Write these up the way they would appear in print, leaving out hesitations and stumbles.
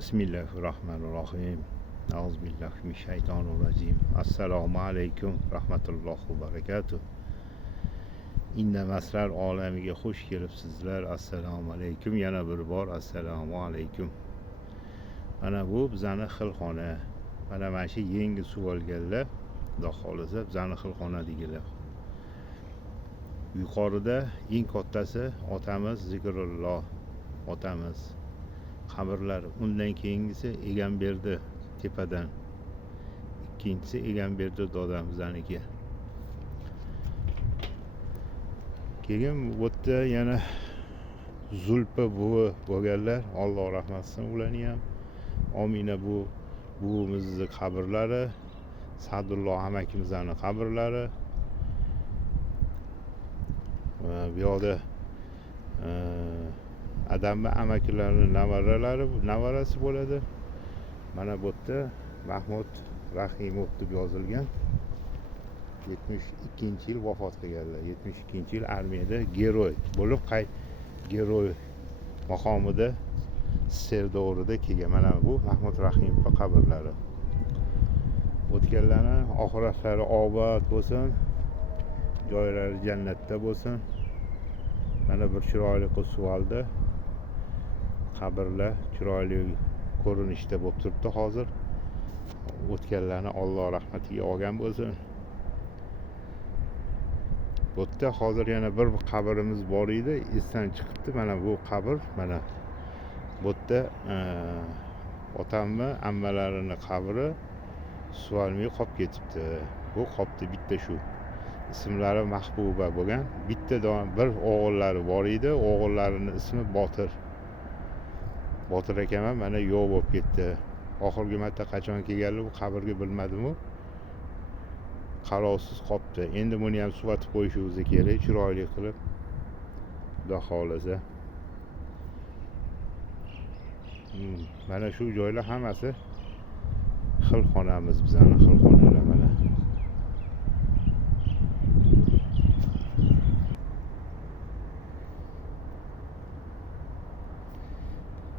Bismillahirrahmanirrahim. Auzubillahi mineşşeytanirracim. Assalomu alaykum rahmatullohi va barakatuh. Indamaslar olamiga xush kelibsizlar. Assalomu alaykum. Yana bir bor assalomu alaykum. Mana bu bizani xilxona. Mana shu yangi suv olganlar, xudo xolisa bizani xilxona deganlar. Yuqorida eng kattasi otamiz Zikrulloh otamiz qabrlari, undan keyingisi Egamberdi tepadan, ikkinchisi Egamberdi dodam bizaniki. Keyin bu yerda yana Zulpa buvi bo'lganlar, Alloh rahmat qilsin ularni ham. Omina buvimizni qabrlari, Sadulloh amakimizning qabrlari. Bu yoqda Adamma amakilarning nevarasi bo'ladi. Mana bu yerda Mahmud Rahimov deb yozilgan. 72-yil vafot qilganlar. 72-yil armiyada giroy bo'lib, giroy maqomida Serdavrida kelgan. Mana bu Mahmud Rahimovning qabrlari. O'tganlarning oxiratlari obod bo'lsin, joylari jannatda bo'lsin. Mana bir chiroyli qilsuvalda qabrlar chiroyli ko'rinishda bo'lib turibdi hozir. O'tganlarni Alloh rahmatiga olgan bo'lsin. Bu yerda hozir yana bir qabrimiz bor edi, esdan chiqibdi. Mana bu qabr, mana bu yerda otamni ammalarini qabri suvalmay qolib ketibdi. Bu qopda bitta shu. İsimlari Mahbuba bo'lgan. Bitta bir o'g'illari bor edi. O'g'illarining ismi Botir. Botir akam ham mana yo'q bo'lib ketdi. Oxirgi marta qachon kelganlar bu qabrga bilmadim-u. Qarovsiz qolibdi. Endi buni ham suvatib qo'yishimiz kerak, chiroyli qilib. Xudo xolisa. Mana shu joylar hammasi xilxonamiz, bizning xilxonalar mana.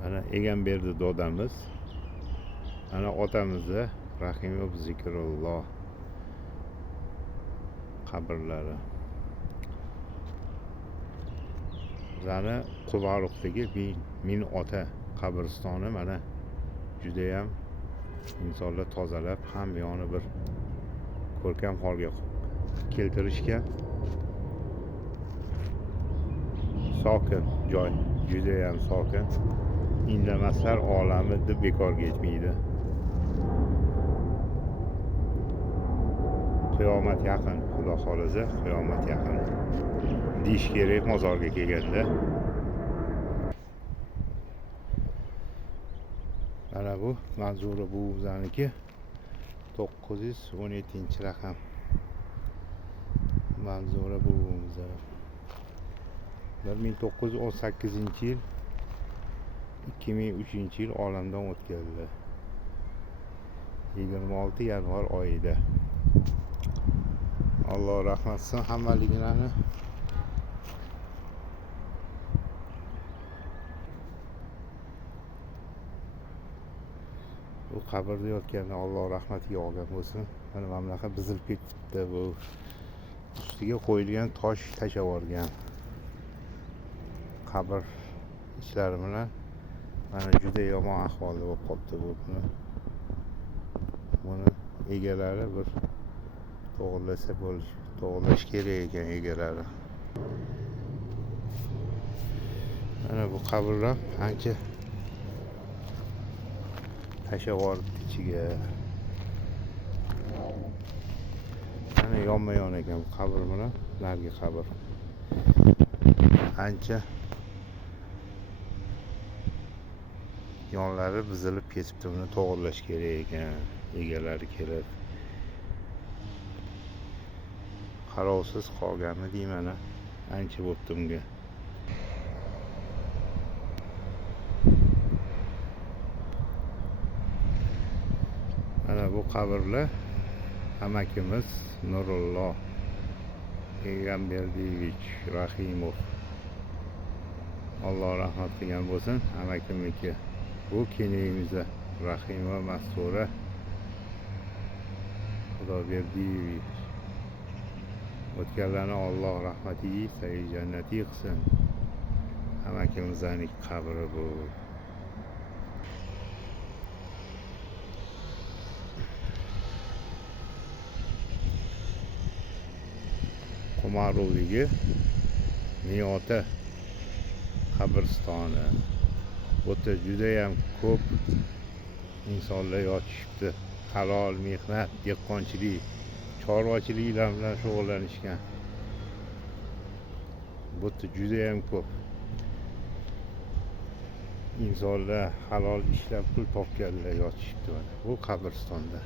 Mana Egamberdi dodamiz. Mana otamizni Rahimov Zikrulloh qabrlari. Bizani Quvaruqdagi min ota qabristoni mana juda ham insonlar tozalab, ham yoni bir ko'rkam holga keltirishgan. Sokin joy, juda ham sokin. Indamaslar olami deb bekorga yetmaydi. Qiyomat yaqin, xudo xolisa, qiyomat yaqin. Deyish kerak mozorga kelganda. Mana bu Manzura buvimizaniki 917-raqam. Manzura buvimiz 1918-yil 2003-yil olamdan o'tganlar. 26 yanvar oyida. Alloh rahmat qilsin hammaliklarini. Bu qabrda yotganda Alloh rahmatiga olgan bo'lsin. Mana mamlaqa buzilib ketibdi bu. Ustiga qo'yilgan tosh tashlab yuborgan. Qabr ichlari bilan mana juda yomon ahvolda bo'lib qolibdi bu. Buni egalari bir to'g'irlash kerak ekan egalari. Mana bu qabrlar ancha tashlab yuboribdi ichiga. Mana yonma-yon ekan bu qabr bilan narigi qabr. Ancha yonlari buzilib ketibdi, buni to'g'irlash kerak ekan egalari kelib. Qarovsiz qolganmi deyman, ancha bo'pti bunga. Mana bu qabrlar amakimiz Nurulloh Egamberdiyevich Rahimov. Alloh rahmat qilgan bo'lsin amakimniki. bu kenayimizda Rahima Mastura Xudoberdiyev o'tganlarni Alloh rahmatiga sayi jannatiy qilsin. Amakimizning qabri bu. Qumaruvligi Miyota qabristoni. Bu yerda judayam ko'p insonlar yotishibdi. Halol mehnat, dehqonchilik, chorvachiliklar bilan shug'ullanishgan. Bu yerda judayam ko'p insonlar halol ishlab pul topganlar yotishibdi. Bu qabristonda.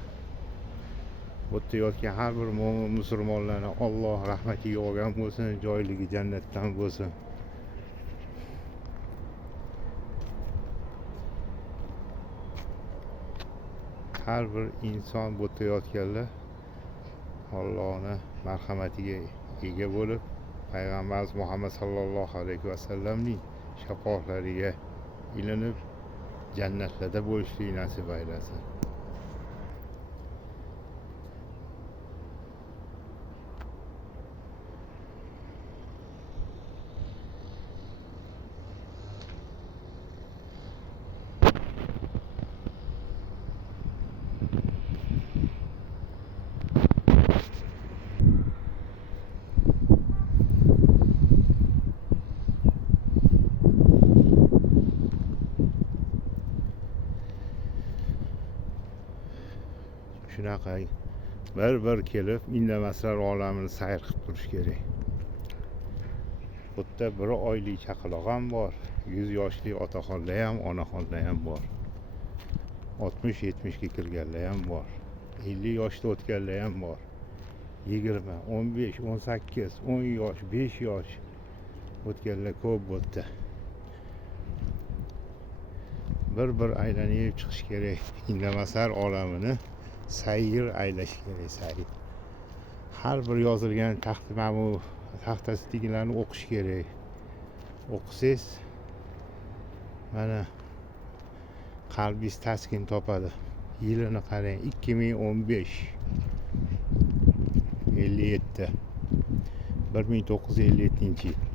Bu yerda yotgan har bir mo'min musulmonlarni Alloh rahmatiga olgan bo'lsin, joyligi jannatdan bo'lsin. Har bir inson bu yerda yotganlar Allohning marhamatiga ega bo'lib, Payg'ambarimiz Muhammad sallallohu alayhi vasallamning shafoatlariga ilinib, jannatlarda bo'lishlik nasib aylasin. Shunaqa bir kelib indamaslar olamini sayr qilib turish kerak. Bu yerda bir oylik chaqaloq ham bor, 100 yoshli otaxonlar ham, onaxonlar ham bor. 60-70 ga kirganlar ham bor. 50 yoshda o'tganlar ham bor. 20, 15, 18, 10 yosh, 5 yosh o'tganlar ko'p bu yerda. Bir aylanib chiqish kerak. Indamaslar olamini sayr aylash kerak, sayr. Har bir yozilgan taxtasidagilarni o'qish kerak. O'qisangiz mana qalbingiz taskin topadi. Yilini qarang, 2015 57 1957-yil.